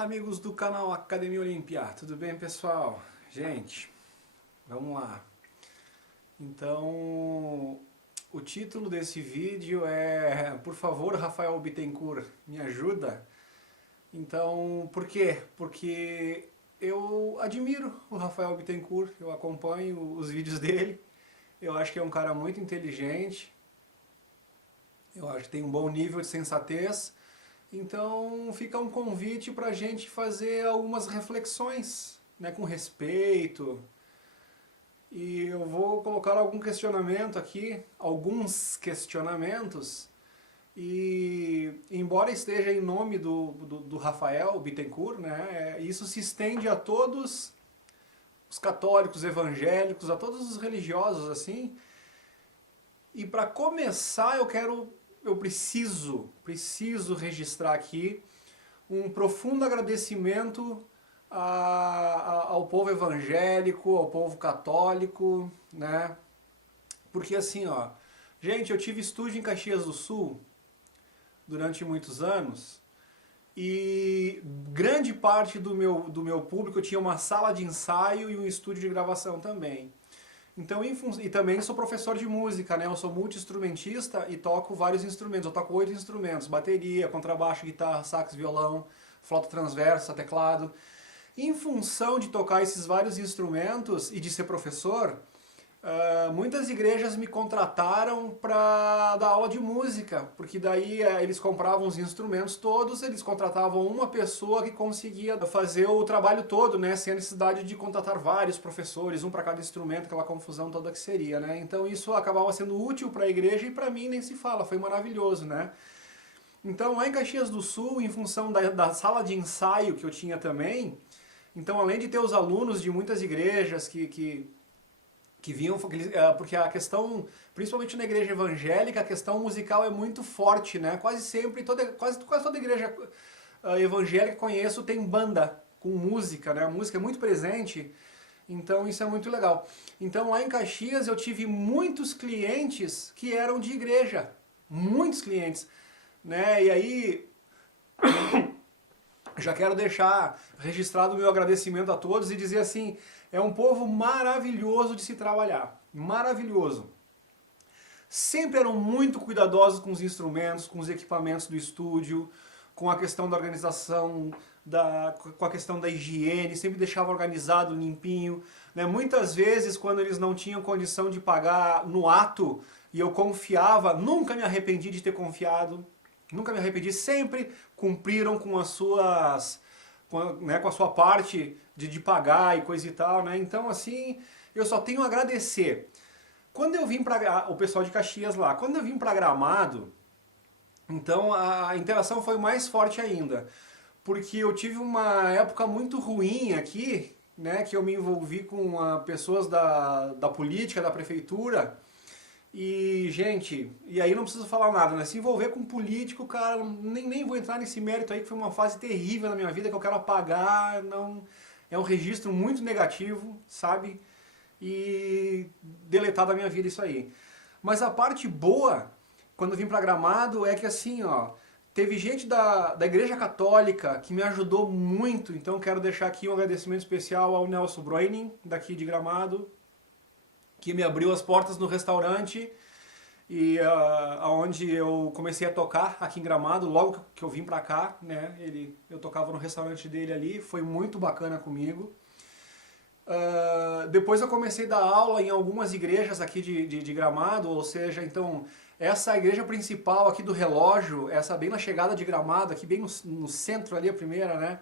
Olá, amigos do canal Academia Olimpia, tudo bem, pessoal? Gente, vamos lá. Então, o título desse vídeo é Por favor, Rafael Bittencourt, me ajuda? Então, por quê? Porque eu admiro o Rafael Bittencourt, eu acompanho os vídeos dele, eu acho que é um cara muito inteligente, eu acho que tem um bom nível de sensatez. Então fica um convite para a gente fazer algumas reflexões, né, com respeito. E eu vou colocar algum questionamento aqui, alguns questionamentos. E embora esteja em nome do Rafael Bittencourt, né, isso se estende a todos os católicos, evangélicos, a todos os religiosos assim. E para começar eu preciso registrar aqui um profundo agradecimento ao povo evangélico, ao povo católico, né? Porque assim, ó, gente, eu tive estúdio em Caxias do Sul durante muitos anos e grande parte do meu público tinha uma sala de ensaio e um estúdio de gravação também. Então, e também sou professor de música, né? Eu sou multi-instrumentista e toco vários instrumentos. Eu toco 8 instrumentos: bateria, contrabaixo, guitarra, sax, violão, flauta transversa, teclado. Em função de tocar esses vários instrumentos e de ser professor, muitas igrejas me contrataram para dar aula de música, porque daí eles compravam os instrumentos todos, eles contratavam uma pessoa que conseguia fazer o trabalho todo, né, sem a necessidade de contratar vários professores, um para cada instrumento, aquela confusão toda que seria, né? Então isso acabava sendo útil para a igreja e para mim nem se fala, foi maravilhoso, né? Então lá em Caxias do Sul, em função da sala de ensaio que eu tinha também, então além de ter os alunos de muitas igrejas que vinham, porque a questão, principalmente na igreja evangélica, a questão musical é muito forte, né? Quase sempre, quase toda igreja evangélica que conheço tem banda com música, né? A música é muito presente, então isso é muito legal. Então lá em Caxias eu tive muitos clientes que eram de igreja, muitos clientes, né? E aí já quero deixar registrado o meu agradecimento a todos e dizer assim, é um povo maravilhoso de se trabalhar, maravilhoso. Sempre eram muito cuidadosos com os instrumentos, com os equipamentos do estúdio, com a questão da organização, com a questão da higiene, sempre deixavam organizado, limpinho, né? Muitas vezes, quando eles não tinham condição de pagar no ato, e eu confiava, nunca me arrependi de ter confiado, nunca me arrependi, sempre cumpriram com as suas, né, com a sua parte de pagar e coisa e tal, né? Então assim, eu só tenho a agradecer. Quando eu vim para o pessoal de Caxias lá, quando eu vim para Gramado, então a interação foi mais forte ainda, porque eu tive uma época muito ruim aqui, né, que eu me envolvi com pessoas da política, da prefeitura. E, gente, e aí não preciso falar nada, né? Se envolver com político, cara, nem vou entrar nesse mérito aí, que foi uma fase terrível na minha vida, que eu quero apagar, não... É um registro muito negativo, sabe? E deletar da minha vida isso aí. Mas a parte boa, quando eu vim pra Gramado, é que assim, ó, teve gente da Igreja Católica que me ajudou muito, então quero deixar aqui um agradecimento especial ao Nelson Broening, daqui de Gramado, que me abriu as portas no restaurante e onde eu comecei a tocar aqui em Gramado, logo que eu vim pra cá, né? Eu tocava no restaurante dele ali, foi muito bacana comigo. Depois eu comecei a dar aula em algumas igrejas aqui de Gramado, ou seja, então essa igreja principal aqui do Relógio, essa bem na chegada de Gramado, aqui bem no centro ali, a primeira, né?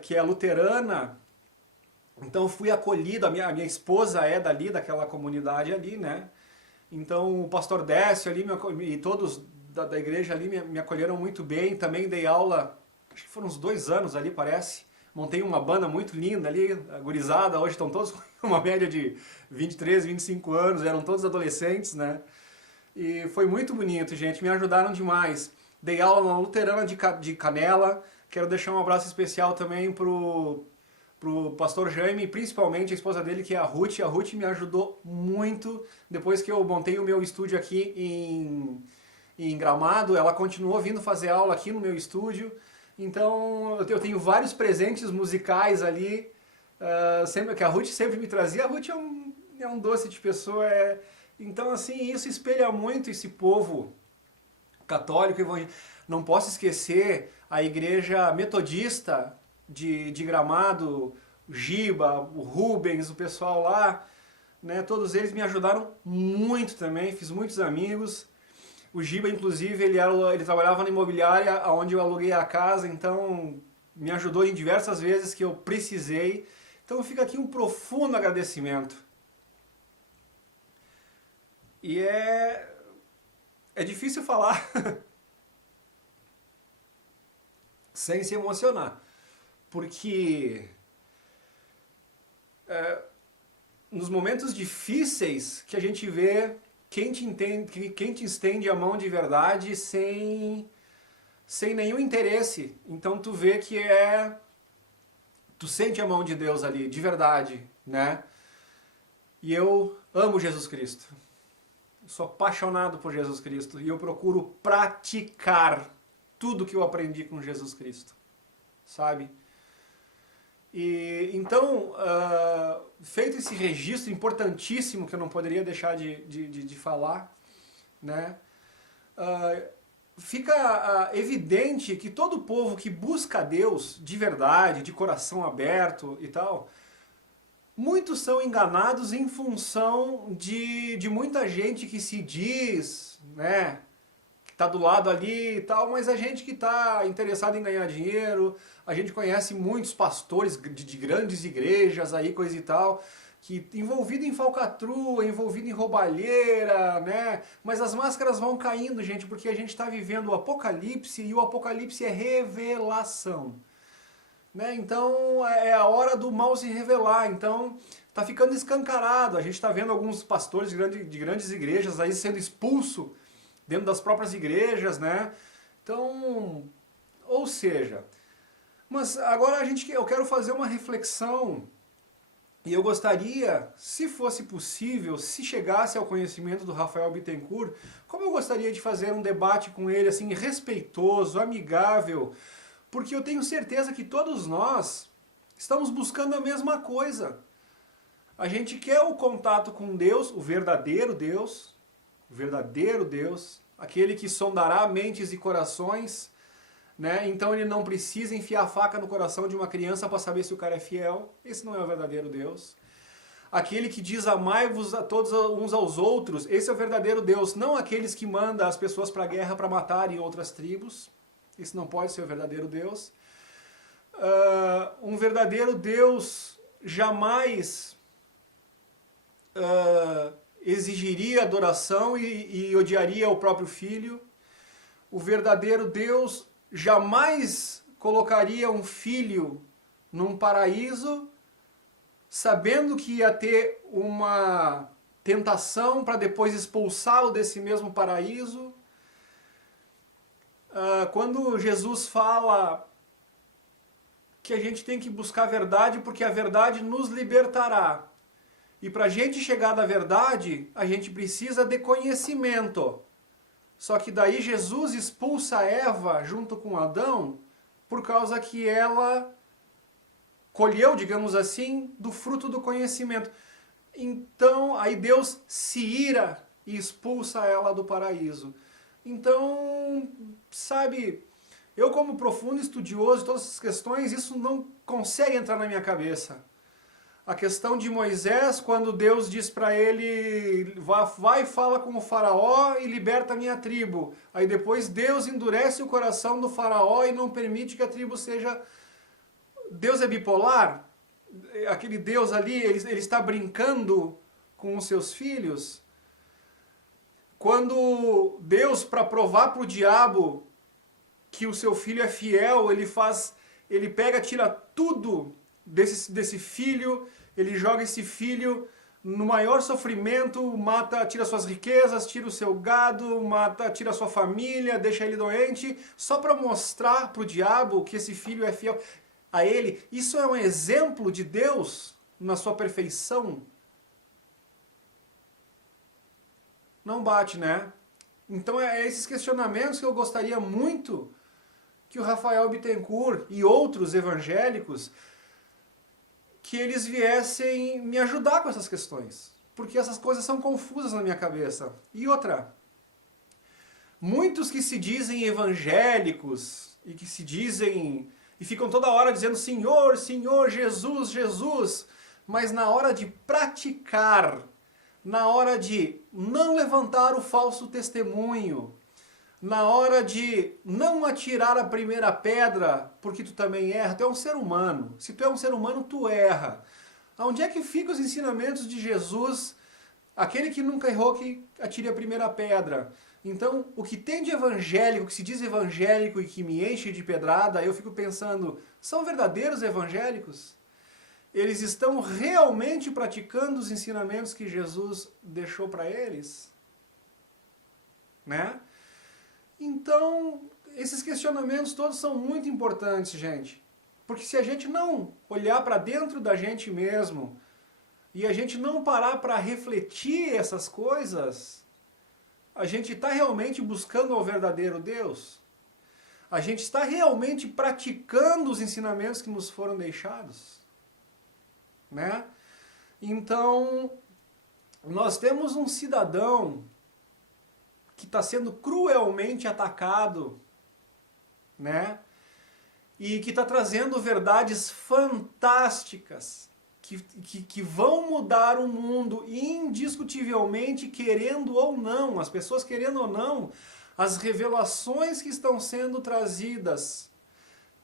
Que é luterana. Então fui acolhido, a minha esposa é dali, daquela comunidade ali, né? Então o pastor Décio ali e todos da igreja ali me acolheram muito bem. Também dei aula, acho que foram uns 2 anos ali, parece. Montei uma banda muito linda ali, a gurizada, hoje estão todos com uma média de 23, 25 anos, eram todos adolescentes, né? E foi muito bonito, gente, me ajudaram demais. Dei aula na Luterana de Canela, quero deixar um abraço especial também pro pastor Jaime, principalmente a esposa dele, que é a Ruth. A Ruth me ajudou muito. Depois que eu montei o meu estúdio aqui em Gramado, ela continuou vindo fazer aula aqui no meu estúdio. Então eu tenho vários presentes musicais ali, sempre, que a Ruth sempre me trazia. A Ruth é um doce de pessoa. Então assim, isso espelha muito esse povo católico evangélico. Não posso esquecer a igreja metodista de Gramado, o Giba, o Rubens, o pessoal lá, né? Todos eles me ajudaram muito também, fiz muitos amigos. O Giba, inclusive, ele trabalhava na imobiliária onde eu aluguei a casa, então me ajudou em diversas vezes que eu precisei. Então fica aqui um profundo agradecimento. E é difícil falar sem se emocionar, porque nos momentos difíceis que a gente vê quem te entende, quem te estende a mão de verdade sem nenhum interesse. Então tu vê que tu sente a mão de Deus ali, de verdade, né? E eu amo Jesus Cristo. Sou apaixonado por Jesus Cristo e eu procuro praticar tudo que eu aprendi com Jesus Cristo, sabe? E então, feito esse registro importantíssimo que eu não poderia deixar de falar, né? Fica evidente que todo povo que busca a Deus de verdade, de coração aberto e tal, muitos são enganados em função de muita gente que se diz, né, que está do lado ali e tal, mas a gente que está interessado em ganhar dinheiro, a gente conhece muitos pastores de grandes igrejas aí, coisa e tal, que envolvido em falcatrua, envolvido em roubalheira, né? Mas as máscaras vão caindo, gente, porque a gente está vivendo o Apocalipse e o Apocalipse é revelação. Né? Então é a hora do mal se revelar. Então tá ficando escancarado. A gente está vendo alguns pastores de grandes igrejas aí sendo expulso dentro das próprias igrejas, né? Então, ou seja, mas agora eu quero fazer uma reflexão e eu gostaria, se fosse possível, se chegasse ao conhecimento do Rafael Bittencourt, como eu gostaria de fazer um debate com ele assim respeitoso, amigável, porque eu tenho certeza que todos nós estamos buscando a mesma coisa. A gente quer o contato com Deus, o verdadeiro Deus, aquele que sondará mentes e corações, né? Então ele não precisa enfiar a faca no coração de uma criança para saber se o cara é fiel. Esse não é o verdadeiro Deus. Aquele que diz amai-vos a todos uns aos outros, esse é o verdadeiro Deus, não aqueles que mandam as pessoas para a guerra para matarem outras tribos. Isso não pode ser o verdadeiro Deus. Um verdadeiro Deus jamais exigiria adoração e odiaria o próprio filho. O verdadeiro Deus jamais colocaria um filho num paraíso sabendo que ia ter uma tentação para depois expulsá-lo desse mesmo paraíso. Quando Jesus fala que a gente tem que buscar a verdade porque a verdade nos libertará. E para a gente chegar da verdade, a gente precisa de conhecimento. Só que daí Jesus expulsa Eva junto com Adão por causa que ela colheu, digamos assim, do fruto do conhecimento. Então, aí Deus se ira e expulsa ela do paraíso. Então, sabe, eu como profundo estudioso de todas essas questões, isso não consegue entrar na minha cabeça. A questão de Moisés, quando Deus diz para ele, vai e fala com o faraó e liberta a minha tribo. Aí depois Deus endurece o coração do faraó e não permite que a tribo seja... Deus é bipolar? Aquele Deus ali, ele está brincando com os seus filhos? Quando Deus, para provar para o diabo que o seu filho é fiel, ele pega, tira tudo desse filho, ele joga esse filho no maior sofrimento, tira suas riquezas, tira o seu gado, tira a sua família, deixa ele doente, só para mostrar para o diabo que esse filho é fiel a ele. Isso é um exemplo de Deus na sua perfeição? Não bate, né? Então é esses questionamentos que eu gostaria muito que o Rafael Bittencourt e outros evangélicos, que eles viessem me ajudar com essas questões. Porque essas coisas são confusas na minha cabeça. E outra, muitos que se dizem evangélicos e que se dizem e ficam toda hora dizendo Senhor, Senhor, Jesus, Jesus, mas na hora de praticar, na hora de não levantar o falso testemunho, na hora de não atirar a primeira pedra, porque tu também erra, tu é um ser humano. Se tu é um ser humano, tu erra. Onde é que ficam os ensinamentos de Jesus? Aquele que nunca errou, que atire a primeira pedra. Então, o que tem de evangélico, que se diz evangélico e que me enche de pedrada, eu fico pensando, são verdadeiros evangélicos? Eles estão realmente praticando os ensinamentos que Jesus deixou para eles? Né? Então, esses questionamentos todos são muito importantes, gente. Porque se a gente não olhar para dentro da gente mesmo e a gente não parar para refletir essas coisas, a gente está realmente buscando ao verdadeiro Deus? A gente está realmente praticando os ensinamentos que nos foram deixados? Né? Então, nós temos um cidadão que está sendo cruelmente atacado, né? E que está trazendo verdades fantásticas, que vão mudar o mundo indiscutivelmente, querendo ou não, as pessoas querendo ou não, as revelações que estão sendo trazidas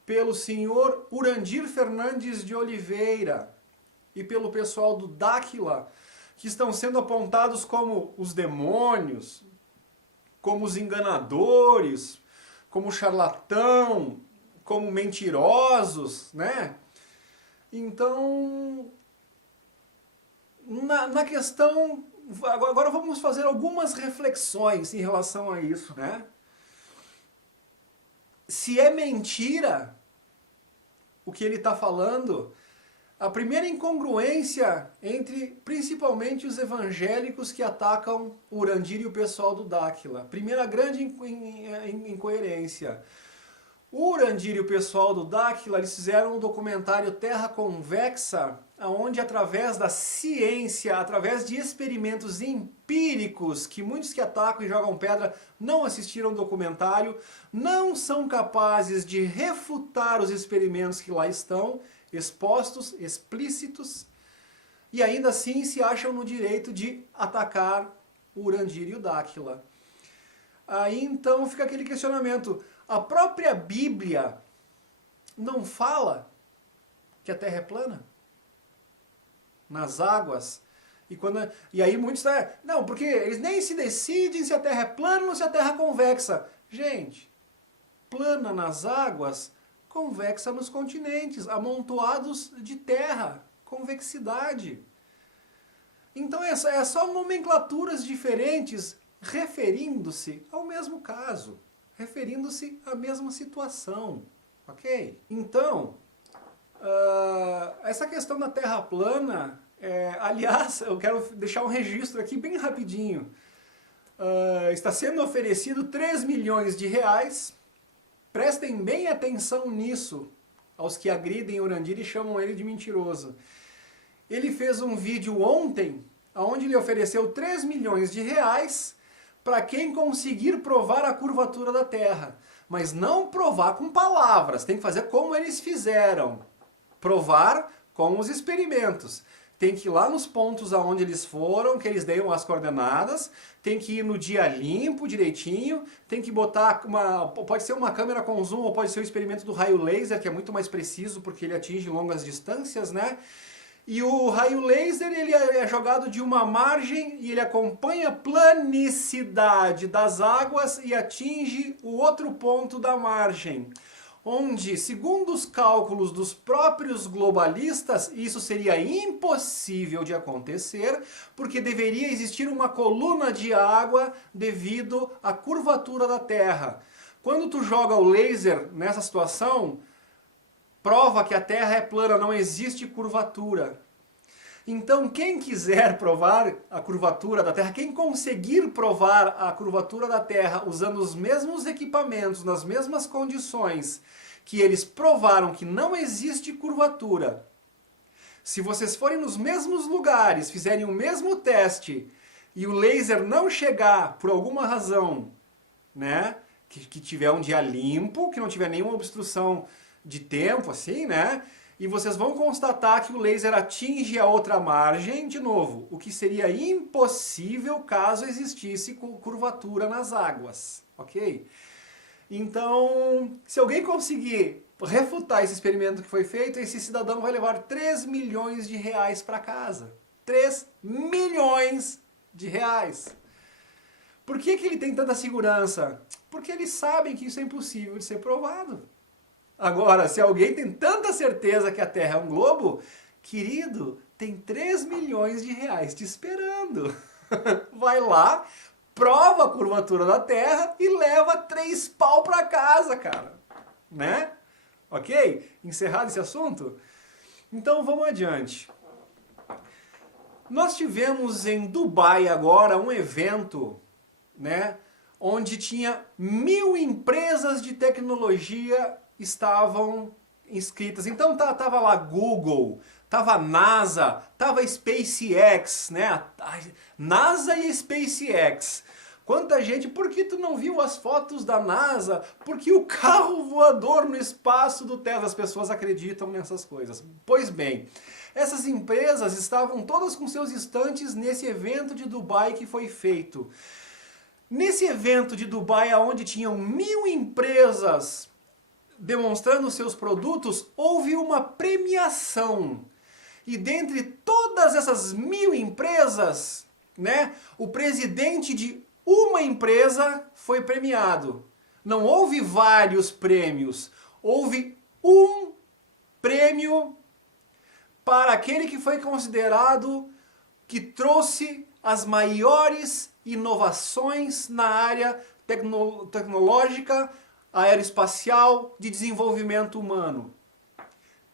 pelo senhor Urandir Fernandes de Oliveira e pelo pessoal do Dáquila, que estão sendo apontados como os demônios, como os enganadores, como charlatão, como mentirosos, né? Então, na questão... Agora vamos fazer algumas reflexões em relação a isso, né? Se é mentira o que ele está falando, a primeira incongruência entre principalmente os evangélicos que atacam o Urandir e o pessoal do Dáquila. Primeira grande incoerência. O Urandir e o pessoal do Dáquila, eles fizeram um documentário Terra Convexa, onde através da ciência, através de experimentos empíricos, que muitos que atacam e jogam pedra não assistiram o documentário, não são capazes de refutar os experimentos que lá estão, expostos, explícitos, e ainda assim se acham no direito de atacar o Urandir e o Dáquila. Aí então fica aquele questionamento, a própria Bíblia não fala que a Terra é plana? Nas águas? E aí muitos não, porque eles nem se decidem se a Terra é plana ou se a Terra é convexa. Gente, plana nas águas, convexa nos continentes, amontoados de terra, convexidade. Então é só nomenclaturas diferentes referindo-se ao mesmo caso, referindo-se à mesma situação, ok? Então, essa questão da terra plana, aliás, eu quero deixar um registro aqui bem rapidinho. Está sendo oferecido 3 milhões de reais. Prestem bem atenção nisso, aos que agridem Urandir e chamam ele de mentiroso. Ele fez um vídeo ontem, onde ele ofereceu 3 milhões de reais para quem conseguir provar a curvatura da Terra. Mas não provar com palavras, tem que fazer como eles fizeram. Provar com os experimentos. Tem que ir lá nos pontos aonde eles foram, que eles deram as coordenadas, tem que ir no dia limpo, direitinho, tem que botar pode ser uma câmera com zoom, ou pode ser o experimento do raio laser, que é muito mais preciso, porque ele atinge longas distâncias, né? E o raio laser, ele é jogado de uma margem e ele acompanha a planicidade das águas e atinge o outro ponto da margem. Onde, segundo os cálculos dos próprios globalistas, isso seria impossível de acontecer, porque deveria existir uma coluna de água devido à curvatura da Terra. Quando tu joga o laser nessa situação, prova que a Terra é plana, não existe curvatura. Então, quem quiser provar a curvatura da Terra, quem conseguir provar a curvatura da Terra usando os mesmos equipamentos, nas mesmas condições que eles provaram que não existe curvatura, se vocês forem nos mesmos lugares, fizerem o mesmo teste e o laser não chegar por alguma razão, né, que tiver um dia limpo, que não tiver nenhuma obstrução de tempo, assim, né, e vocês vão constatar que o laser atinge a outra margem, de novo, o que seria impossível caso existisse curvatura nas águas, ok? Então, se alguém conseguir refutar esse experimento que foi feito, esse cidadão vai levar 3 milhões de reais para casa. 3 milhões de reais. Por que ele tem tanta segurança? Porque eles sabem que isso é impossível de ser provado. Agora, se alguém tem tanta certeza que a Terra é um globo, querido, tem 3 milhões de reais te esperando. Vai lá, prova a curvatura da Terra e leva 3 pau pra casa, cara. Né? Ok? Encerrado esse assunto? Então vamos adiante. Nós tivemos em Dubai agora um evento, né, onde tinha 1000 empresas de tecnologia estavam inscritas. Então tava lá Google, tava NASA, tava SpaceX, né? NASA e SpaceX. Quanta gente, por que tu não viu as fotos da NASA? Porque o carro voador no espaço do Tesla, as pessoas acreditam nessas coisas. Pois bem, essas empresas estavam todas com seus estantes nesse evento de Dubai que foi feito. Nesse evento de Dubai, onde tinham 1000 empresas demonstrando seus produtos, houve uma premiação. E dentre todas essas 1000 empresas, né, o presidente de uma empresa foi premiado. Não houve vários prêmios, houve um prêmio para aquele que foi considerado que trouxe as maiores inovações na área tecnológica, aeroespacial, de desenvolvimento humano.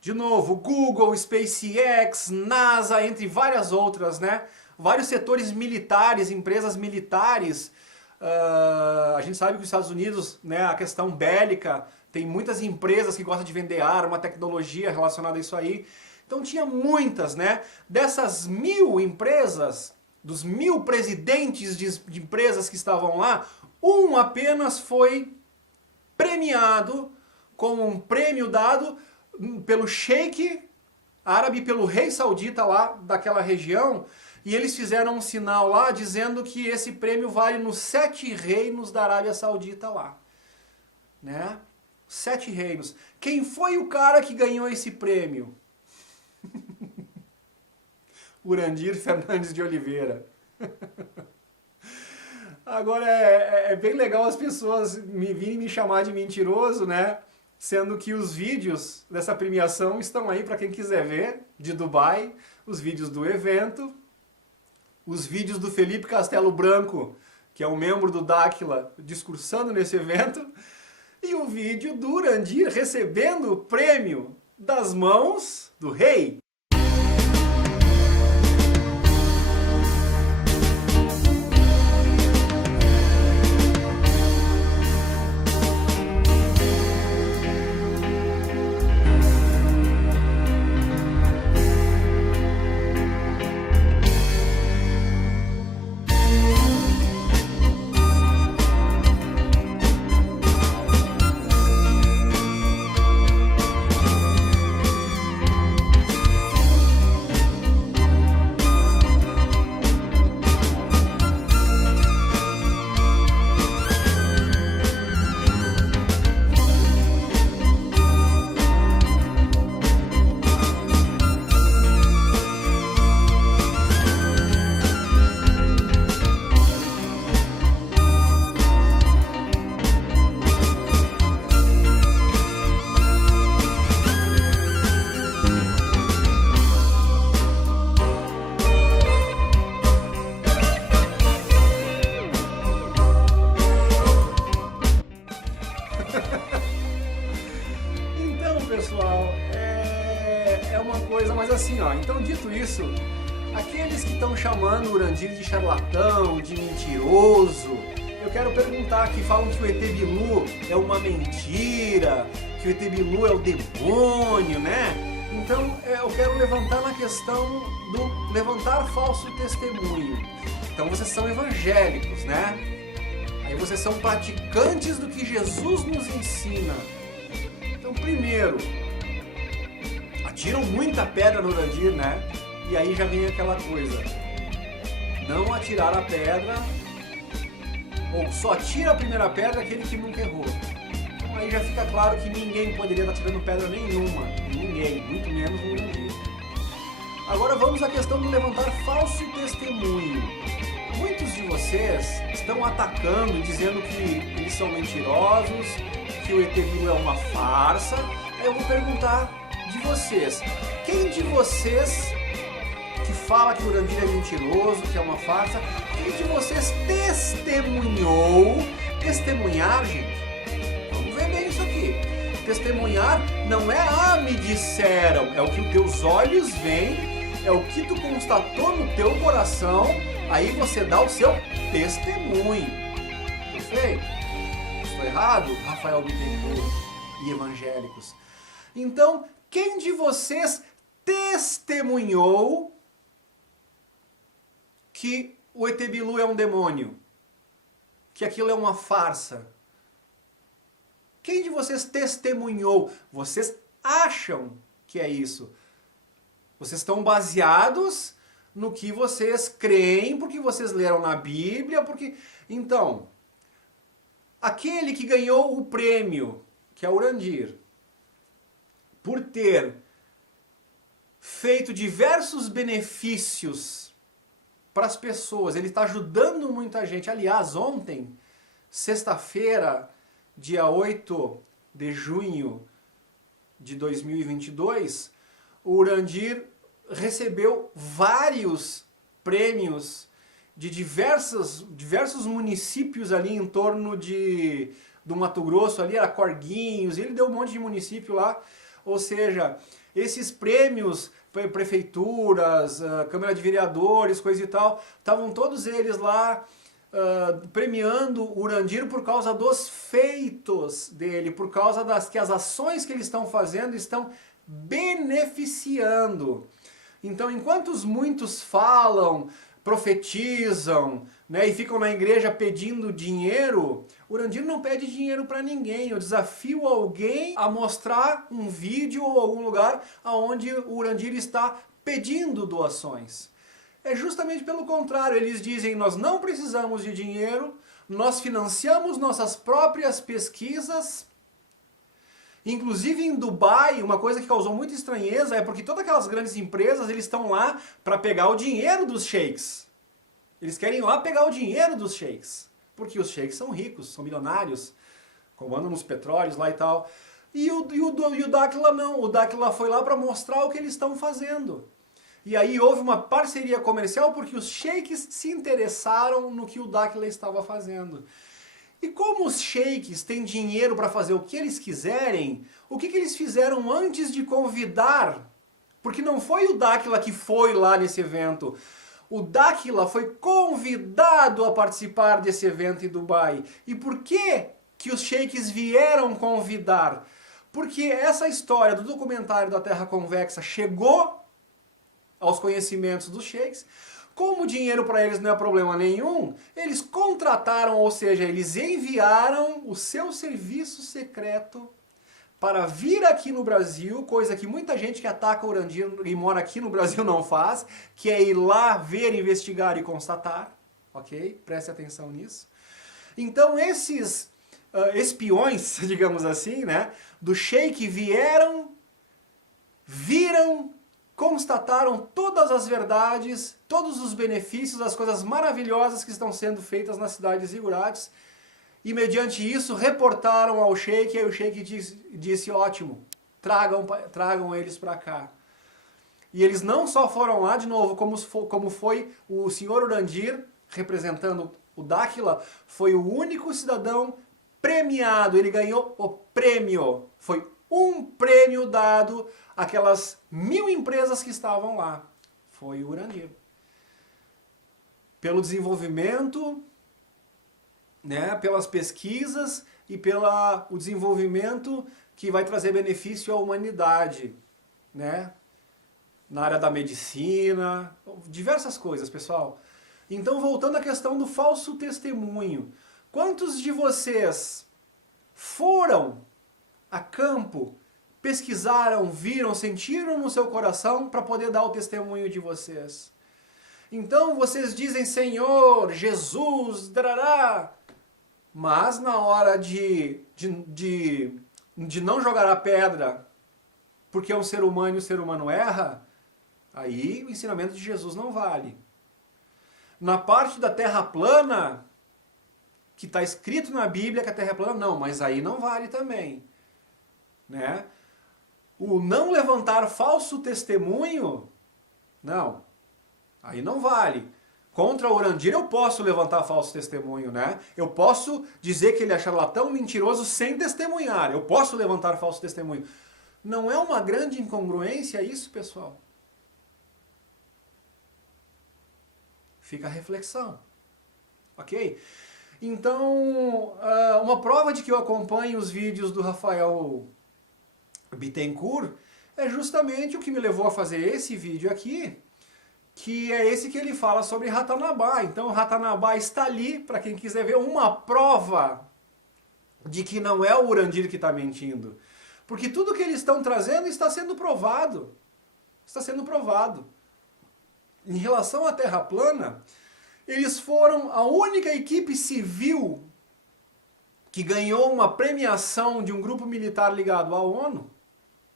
De novo, Google, SpaceX, NASA, entre várias outras, né? Vários setores militares, empresas militares. A gente sabe que os Estados Unidos, né, a questão bélica, tem muitas empresas que gostam de vender arma, tecnologia relacionada a isso aí. Então tinha muitas, né? Dessas 1000 empresas, dos 1000 presidentes de empresas que estavam lá, um apenas foi premiado com um prêmio dado pelo sheik árabe, pelo rei saudita lá daquela região, e eles fizeram um sinal lá dizendo que esse prêmio vale nos 7 reinos da Arábia Saudita lá. Né? 7 reinos. Quem foi o cara que ganhou esse prêmio? Urandir Fernandes de Oliveira. Agora é bem legal as pessoas me virem me chamar de mentiroso, né? Sendo que os vídeos dessa premiação estão aí para quem quiser ver, de Dubai, os vídeos do evento, os vídeos do Felipe Castelo Branco, que é um membro do Dáquila, discursando nesse evento, e o vídeo do Urandir recebendo o prêmio das mãos do rei. Então, pessoal, é uma coisa, mas assim, ó, então dito isso, aqueles que estão chamando o Urandir de charlatão, de mentiroso, eu quero perguntar, que falam que o ET Bilu é uma mentira, que o ET Bilu é o demônio, né? Então eu quero levantar na questão do levantar falso testemunho. Então vocês são evangélicos, né? Aí vocês são praticantes do que Jesus nos ensina. Então primeiro, atiram muita pedra no Urandir, né? E aí já vem aquela coisa, não atirar a pedra, ou só tira a primeira pedra aquele que nunca errou. Então aí já fica claro que ninguém poderia estar tirando pedra nenhuma, ninguém, muito menos no Urandir. Agora vamos à questão do levantar falso testemunho. Muitos de vocês estão atacando, dizendo que eles são mentirosos, que o ET Bilu é uma farsa. Aí eu vou perguntar de vocês, quem de vocês que fala que o Urandir é mentiroso, que é uma farsa, quem de vocês testemunhar, gente? Vamos ver bem isso aqui. Testemunhar não é me disseram, é o que os teus olhos veem, é o que tu constatou no teu coração, aí você dá o seu testemunho. Perfeito? Estou errado? Rafael Bittencourt e evangélicos. Então, quem de vocês testemunhou que o ET Bilu é um demônio? Que aquilo é uma farsa? Quem de vocês testemunhou? Vocês acham que é isso? Vocês estão baseados no que vocês creem, porque vocês leram na Bíblia, porque... Então, aquele que ganhou o prêmio, que é o Urandir, por ter feito diversos benefícios para as pessoas, ele está ajudando muita gente. Aliás, ontem, sexta-feira, dia 8 de junho de 2022, o Urandir recebeu vários prêmios de diversos municípios ali em torno do Mato Grosso, ali era Corguinhos, ele deu um monte de município lá. Ou seja, esses prêmios, prefeituras, Câmara de Vereadores, coisa e tal, estavam todos eles lá premiando o Urandir por causa dos feitos dele, por causa que as ações que eles estão fazendo estão beneficiando. Então, enquanto muitos falam, profetizam, né, e ficam na igreja pedindo dinheiro, o Urandir não pede dinheiro para ninguém. Eu desafio alguém a mostrar um vídeo ou algum lugar onde o Urandir está pedindo doações. É justamente pelo contrário, eles dizem, nós não precisamos de dinheiro, nós financiamos nossas próprias pesquisas. Inclusive em Dubai, uma coisa que causou muita estranheza é porque todas aquelas grandes empresas, eles estão lá para pegar o dinheiro dos sheiks. Eles querem ir lá pegar o dinheiro dos sheiks. Porque os sheiks são ricos, são milionários, comandam nos petróleos lá e tal. E o Daquila não, o Daquila foi lá para mostrar o que eles estão fazendo. E aí houve uma parceria comercial porque os sheiks se interessaram no que o Daquila estava fazendo. E como os sheiks têm dinheiro para fazer o que eles quiserem, o que eles fizeram antes de convidar? Porque não foi o Daquila que foi lá nesse evento. O Daquila foi convidado a participar desse evento em Dubai. E por que os sheiks vieram convidar? Porque essa história do documentário da Terra Convexa chegou aos conhecimentos dos sheiks. Como o dinheiro para eles não é problema nenhum, eles contrataram, ou seja, eles enviaram o seu serviço secreto para vir aqui no Brasil, coisa que muita gente que ataca o Urandir e mora aqui no Brasil não faz, que é ir lá ver, investigar e constatar, ok? Preste atenção nisso. Então esses espiões, digamos assim, né, do sheik vieram, viram, constataram todas as verdades, todos os benefícios, as coisas maravilhosas que estão sendo feitas nas cidades zigurates, e mediante isso reportaram ao sheik, e aí o sheik disse, ótimo, tragam eles para cá. E eles não só foram lá, de novo, como foi o senhor Urandir, representando o Daquila, foi o único cidadão premiado, ele ganhou o prêmio, foi um prêmio dado àquelas 1000 empresas que estavam lá. Foi o Urandir. pelo desenvolvimento, né, pelas pesquisas e pelo desenvolvimento que vai trazer benefício à humanidade, né? Na área da medicina, diversas coisas, pessoal. Então, voltando à questão do falso testemunho, quantos de vocês foram a campo, pesquisaram, viram, sentiram no seu coração para poder dar o testemunho de vocês? Então, vocês dizem Senhor, Jesus, darará, mas na hora de não jogar a pedra, porque é um ser humano e o ser humano erra, aí o ensinamento de Jesus não vale. Na parte da terra plana, que está escrito na Bíblia que a terra é plana, não, mas aí não vale também. Né? O não levantar falso testemunho, não, aí não vale. Contra o Urandir eu posso levantar falso testemunho, né? Eu posso dizer que ele é charlatão, mentiroso, sem testemunhar. Eu posso levantar falso testemunho. Não é uma grande incongruência isso, pessoal? Fica a reflexão. Ok? Então, uma prova de que eu acompanho os vídeos do Rafael Bittencourt é justamente o que me levou a fazer esse vídeo aqui, que é esse que ele fala sobre Ratanabá. Então, Ratanabá está ali, para quem quiser ver, uma prova de que não é o Urandir que está mentindo. Porque tudo que eles estão trazendo está sendo provado. Está sendo provado. Em relação à Terra plana, eles foram a única equipe civil que ganhou uma premiação de um grupo militar ligado à ONU,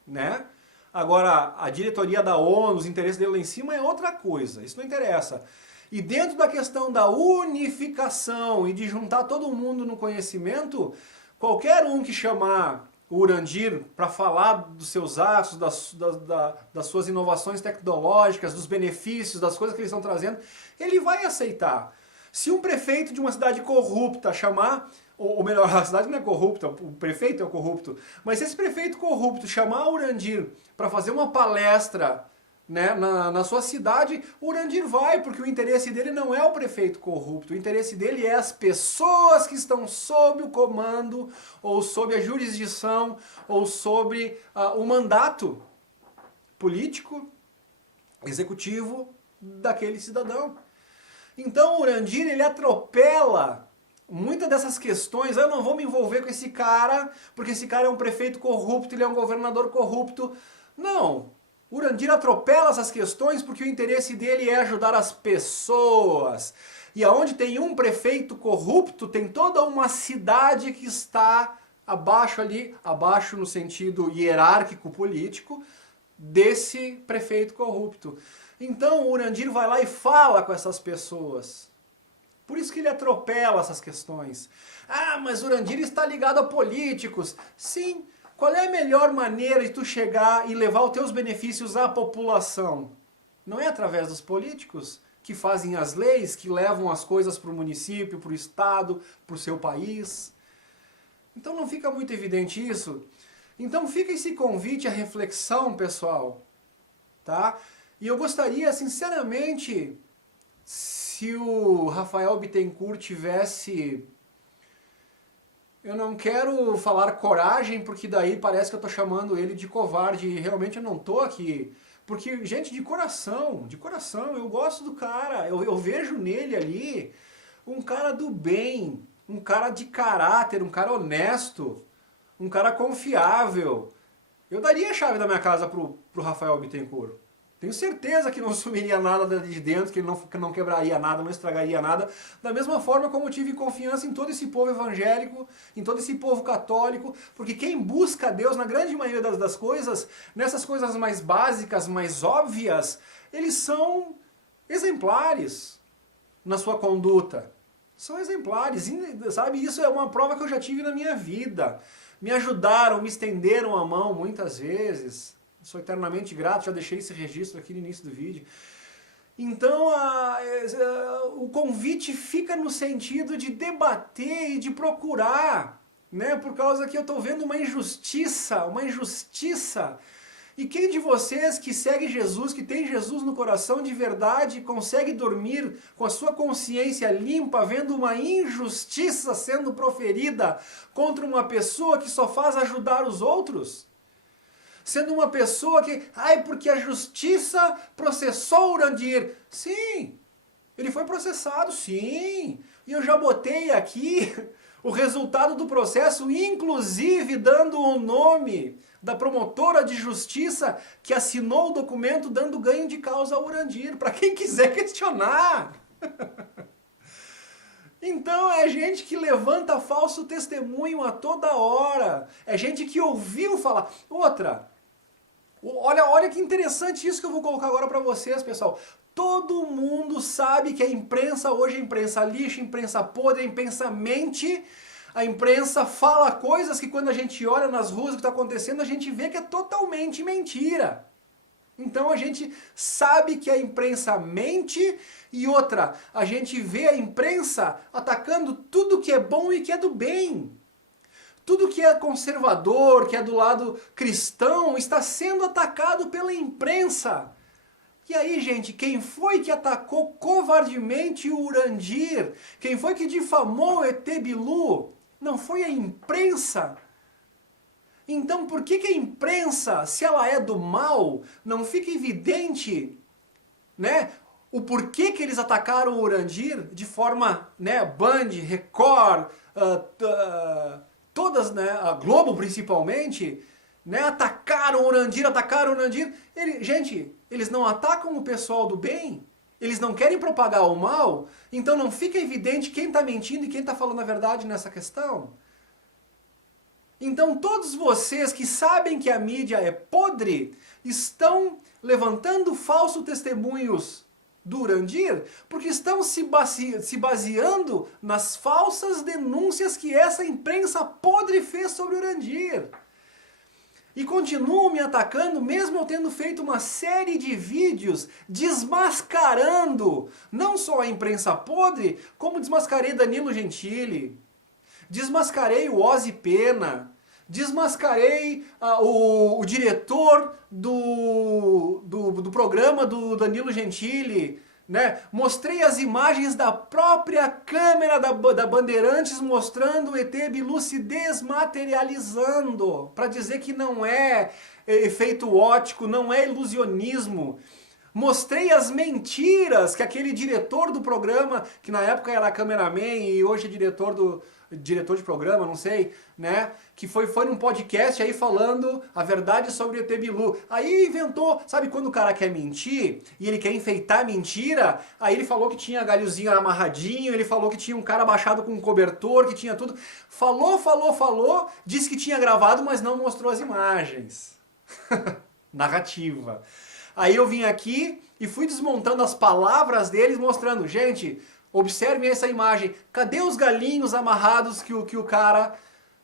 né? Agora, a diretoria da ONU, os interesses dele lá em cima é outra coisa, isso não interessa. E dentro da questão da unificação e de juntar todo mundo no conhecimento, qualquer um que chamar o Urandir para falar dos seus atos, das suas inovações tecnológicas, dos benefícios, das coisas que eles estão trazendo, ele vai aceitar. Se um prefeito de uma cidade corrupta chamar, ou melhor, a cidade não é corrupta, o prefeito é o corrupto, mas se esse prefeito corrupto chamar o Urandir para fazer uma palestra, né, na sua cidade, o Urandir vai, porque o interesse dele não é o prefeito corrupto, o interesse dele é as pessoas que estão sob o comando, ou sob a jurisdição, ou sob o mandato político, executivo daquele cidadão. Então o Urandir, ele atropela muitas dessas questões. Eu não vou me envolver com esse cara, porque esse cara é um prefeito corrupto, ele é um governador corrupto. Não. O Urandir atropela essas questões porque o interesse dele é ajudar as pessoas. E aonde tem um prefeito corrupto, tem toda uma cidade que está abaixo ali, abaixo no sentido hierárquico político, desse prefeito corrupto. Então o Urandir vai lá e fala com essas pessoas. Por isso que ele atropela essas questões. Ah, mas o Urandir está ligado a políticos. Sim, qual é a melhor maneira de tu chegar e levar os teus benefícios à população? Não é através dos políticos que fazem as leis, que levam as coisas para o município, para o estado, para o seu país? Então não fica muito evidente isso? Então fica esse convite à reflexão, pessoal. Tá? E eu gostaria, sinceramente, se o Rafael Bittencourt tivesse... Eu não quero falar coragem, porque daí parece que eu estou chamando ele de covarde, e realmente eu não estou aqui. Porque, gente, de coração, eu gosto do cara, eu vejo nele ali um cara do bem, um cara de caráter, um cara honesto, um cara confiável. Eu daria a chave da minha casa pro Rafael Bittencourt. Tenho certeza que não sumiria nada de dentro, que ele não quebraria nada, não estragaria nada. Da mesma forma como eu tive confiança em todo esse povo evangélico, em todo esse povo católico, porque quem busca Deus, na grande maioria das coisas, nessas coisas mais básicas, mais óbvias, eles são exemplares na sua conduta. São exemplares, sabe? Isso é uma prova que eu já tive na minha vida. Me ajudaram, me estenderam a mão muitas vezes. Sou eternamente grato, já deixei esse registro aqui no início do vídeo. Então, o convite fica no sentido de debater e de procurar, né? Por causa que eu estou vendo uma injustiça E quem de vocês que segue Jesus, que tem Jesus no coração de verdade, consegue dormir com a sua consciência limpa, vendo uma injustiça sendo proferida contra uma pessoa que só faz ajudar os outros? Sendo uma pessoa que, porque a justiça processou o Urandir. Sim, ele foi processado, sim. E eu já botei aqui o resultado do processo, inclusive dando o nome da promotora de justiça que assinou o documento dando ganho de causa ao Urandir, para quem quiser questionar. Então é gente que levanta falso testemunho a toda hora. É gente que ouviu falar. Outra, olha que interessante isso que eu vou colocar agora para vocês, pessoal. Todo mundo sabe que a imprensa hoje é imprensa lixa, imprensa podre, imprensa mente. A imprensa fala coisas que quando a gente olha nas ruas o que está acontecendo, a gente vê que é totalmente mentira. Então a gente sabe que a imprensa mente e outra, a gente vê a imprensa atacando tudo que é bom e que é do bem. Tudo que é conservador, que é do lado cristão, está sendo atacado pela imprensa. E aí, gente, quem foi que atacou covardemente o Urandir? Quem foi que difamou o ET Bilu? Não foi a imprensa? Então por que a imprensa, se ela é do mal, não fica evidente, né, o porquê que eles atacaram o Urandir de forma, né, Band, Record, todas, né, a Globo principalmente, né, atacaram o Urandir. Gente, eles não atacam o pessoal do bem? Eles não querem propagar o mal? Então não fica evidente quem está mentindo e quem está falando a verdade nessa questão? Então todos vocês que sabem que a mídia é podre, estão levantando falsos testemunhos do Urandir, porque estão se baseando nas falsas denúncias que essa imprensa podre fez sobre o Urandir. E continuam me atacando, mesmo eu tendo feito uma série de vídeos desmascarando não só a imprensa podre, como desmascarei Danilo Gentili, desmascarei o Ozzy Pena, desmascarei o diretor do programa do Danilo Gentili, né? Mostrei as imagens da própria câmera da Bandeirantes mostrando o ET Bilu se desmaterializando, para dizer que não é efeito óptico, não é ilusionismo. Mostrei as mentiras que aquele diretor do programa, que na época era cameraman e hoje é diretor de programa, não sei, né? Que foi num podcast aí falando a verdade sobre o ET Bilu. Aí inventou, sabe quando o cara quer mentir e ele quer enfeitar a mentira? Aí ele falou que tinha galhozinho amarradinho, ele falou que tinha um cara abaixado com um cobertor, que tinha tudo. Falou, disse que tinha gravado, mas não mostrou as imagens. Narrativa. Aí eu vim aqui e fui desmontando as palavras deles, mostrando, gente, observem essa imagem. Cadê os galinhos amarrados que o cara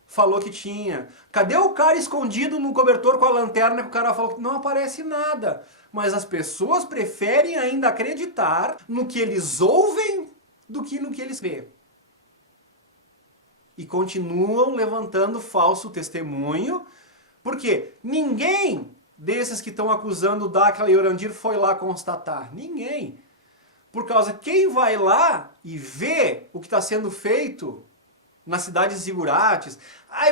falou que tinha? Cadê o cara escondido no cobertor com a lanterna que o cara falou que não aparece nada? Mas as pessoas preferem ainda acreditar no que eles ouvem do que no que eles vêem. E continuam levantando falso testemunho, porque ninguém desses que estão acusando o Dáquila e o Urandir foi lá constatar. Ninguém. Por causa, quem vai lá e vê o que está sendo feito nas cidades zigurates,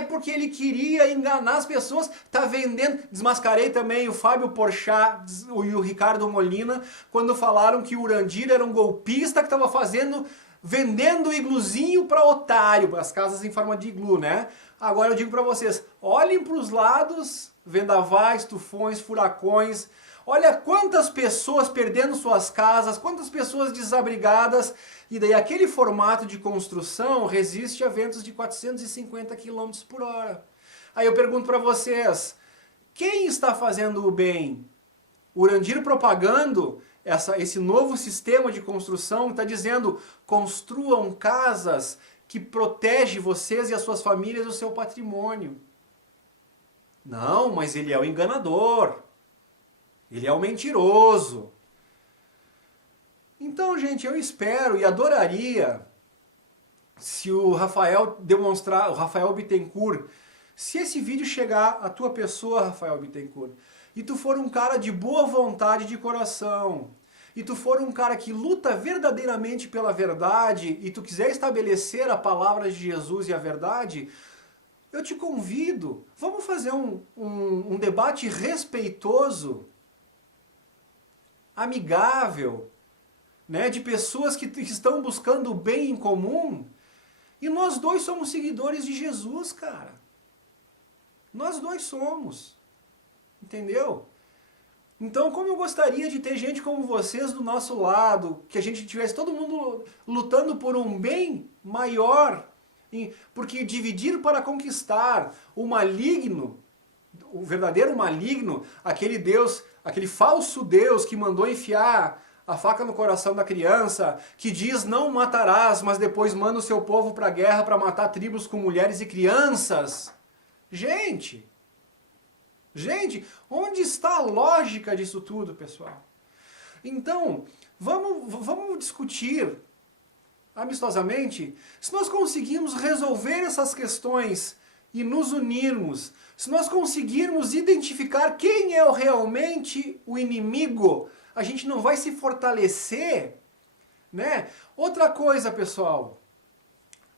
porque ele queria enganar as pessoas, tá vendendo. Desmascarei também o Fábio Porchat e o Ricardo Molina, quando falaram que o Urandir era um golpista que estava vendendo igluzinho para otário, as casas em forma de iglu, né? Agora eu digo para vocês, olhem para os lados, vendavais, tufões, furacões. Olha quantas pessoas perdendo suas casas, quantas pessoas desabrigadas. E daí aquele formato de construção resiste a ventos de 450 km por hora. Aí eu pergunto para vocês, quem está fazendo o bem? O Urandir propagando esse novo sistema de construção, está dizendo, construam casas que protegem vocês e as suas famílias e o seu patrimônio. Não, mas ele é o enganador. Ele é o mentiroso. Então, gente, eu espero e adoraria se o Rafael Bittencourt, se esse vídeo chegar à tua pessoa, Rafael Bittencourt, e tu for um cara de boa vontade de coração, e tu for um cara que luta verdadeiramente pela verdade, e tu quiser estabelecer a palavra de Jesus e a verdade, eu te convido, vamos fazer um debate respeitoso, amigável, né, de pessoas que estão buscando o bem em comum, e nós dois somos seguidores de Jesus, cara. Nós dois somos. Entendeu? Então, como eu gostaria de ter gente como vocês do nosso lado, que a gente tivesse todo mundo lutando por um bem maior, porque dividir para conquistar, o maligno, o verdadeiro maligno, aquele Deus, aquele falso Deus que mandou enfiar a faca no coração da criança, que diz não matarás, mas depois manda o seu povo para a guerra para matar tribos com mulheres e crianças. Gente, onde está a lógica disso tudo, pessoal? Então, vamos discutir amistosamente se nós conseguimos resolver essas questões e nos unirmos, se nós conseguirmos identificar quem é realmente o inimigo, a gente não vai se fortalecer, né? Outra coisa, pessoal,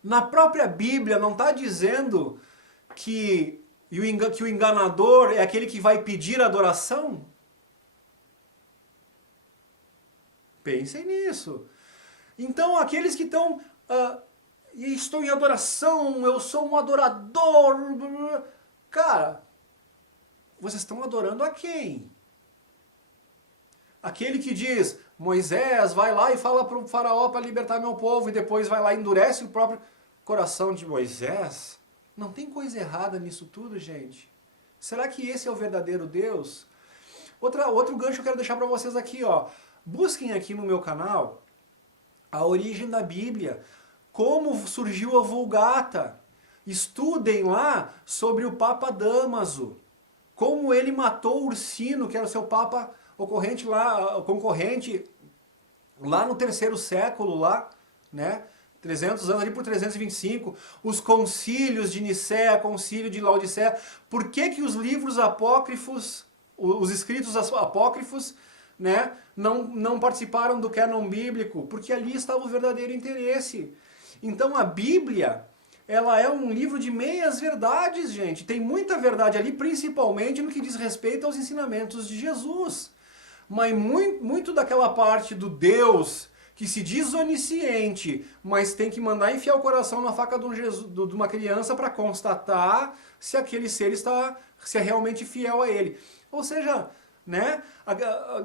na própria Bíblia não está dizendo que o enganador é aquele que vai pedir adoração? Pensem nisso. Então, aqueles que estão... estou em adoração, eu sou um adorador... Cara, vocês estão adorando a quem? Aquele que diz, Moisés, vai lá e fala para o faraó para libertar meu povo, e depois vai lá e endurece o próprio coração de Moisés... Não tem coisa errada nisso tudo, gente? Será que esse é o verdadeiro Deus? Outro gancho que eu quero deixar para vocês aqui, ó. Busquem aqui no meu canal a origem da Bíblia, como surgiu a Vulgata. Estudem lá sobre o Papa Dámaso, como ele matou Ursino, que era o seu Papa concorrente lá no 3º século, lá, né? 300 anos, ali por 325, os concílios de Nicéia, concílio de Laodiceia. Por que os livros apócrifos, os escritos apócrifos, né, não participaram do cânon bíblico? Porque ali estava o verdadeiro interesse. Então a Bíblia, ela é um livro de meias verdades, gente. Tem muita verdade ali, principalmente no que diz respeito aos ensinamentos de Jesus. Mas muito daquela parte do Deus que se diz onisciente, mas tem que mandar enfiar o coração na faca de uma criança para constatar se aquele ser se é realmente fiel a ele. Ou seja, né,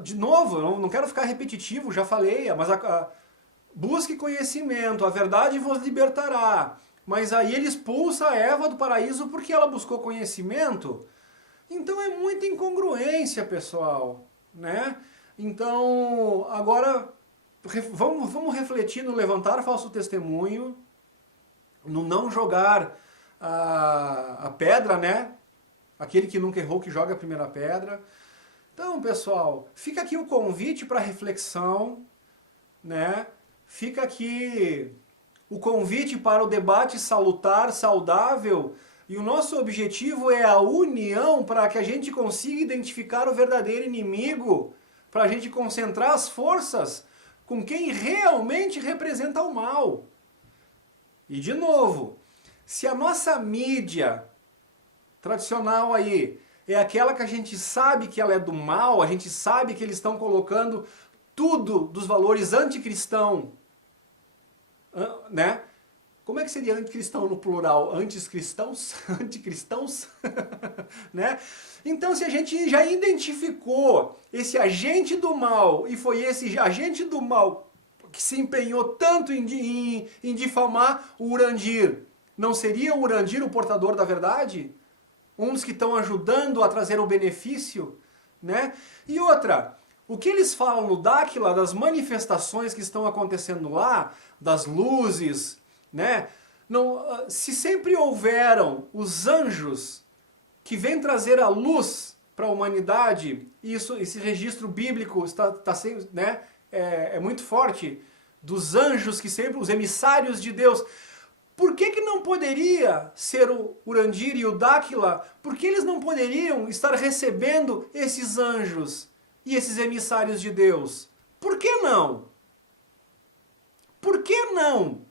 de novo, eu não quero ficar repetitivo, já falei, mas busque conhecimento, a verdade vos libertará. Mas aí ele expulsa a Eva do paraíso porque ela buscou conhecimento. Então é muita incongruência, pessoal, né? Então, agora... Vamos refletir no levantar falso testemunho, no não jogar a pedra, né? Aquele que nunca errou, que joga a primeira pedra. Então, pessoal, fica aqui o convite para reflexão, né? Fica aqui o convite para o debate salutar, saudável, e o nosso objetivo é a união para que a gente consiga identificar o verdadeiro inimigo, para a gente concentrar as forças com quem realmente representa o mal. E de novo, se a nossa mídia tradicional aí é aquela que a gente sabe que ela é do mal, a gente sabe que eles estão colocando tudo dos valores anticristão, né? Como é que seria anticristão no plural? Anticristãos? Anticristãos? Né? Então, se a gente já identificou esse agente do mal, e foi esse agente do mal que se empenhou tanto em difamar o Urandir, não seria o Urandir o portador da verdade? Um dos que estão ajudando a trazer o benefício? Né? E outra, o que eles falam no Dáquila, das manifestações que estão acontecendo lá, das luzes, né? Não, se sempre houveram os anjos que vêm trazer a luz para a humanidade, esse registro bíblico está sempre, né, é muito forte, dos anjos que sempre, os emissários de Deus, Por que não poderia ser o Urandir e o Dáquila? Por que eles não poderiam estar recebendo esses anjos e esses emissários de Deus? Por que não? Por que não?